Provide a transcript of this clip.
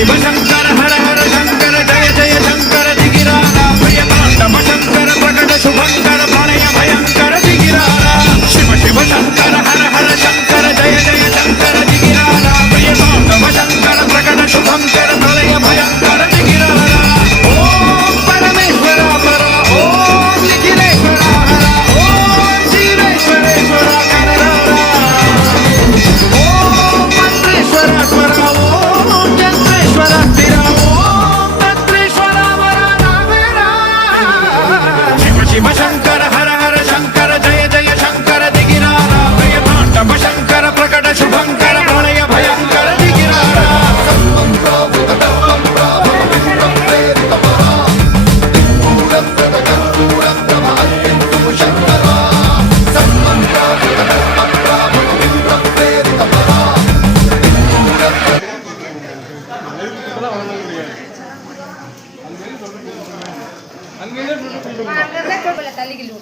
शिव शंकर हर हर शंकर जय जय शंकर दिगिरारा प्रियतांडव शंकर प्रकट शुभंकर प्रणय भयंकर दिगिरारा शिव शिव शंकर हर हर शंकर जय जय शंकर दिगिरारा प्रियतांडव शंकर प्रकट शुभंकर प्रणय भयंकर दिगिरारा ओम परमेश्वर पर ओम निखिलेश्वर हर ओम शिवेश्वरेश्वर कररा ओम मंत्रेश्वर स्वर ओम यंत्रेश्वर स्थिर ओम तंत्रेश्वर वरदामेरा शिव शिव शंकर हर हर शंकर जय जय शंकर दिगिरारा प्रियतांडव शंकर प्रकट शुभंकर प्रणय भयंकर दिगिरारा தள்ளிக்கிட்டு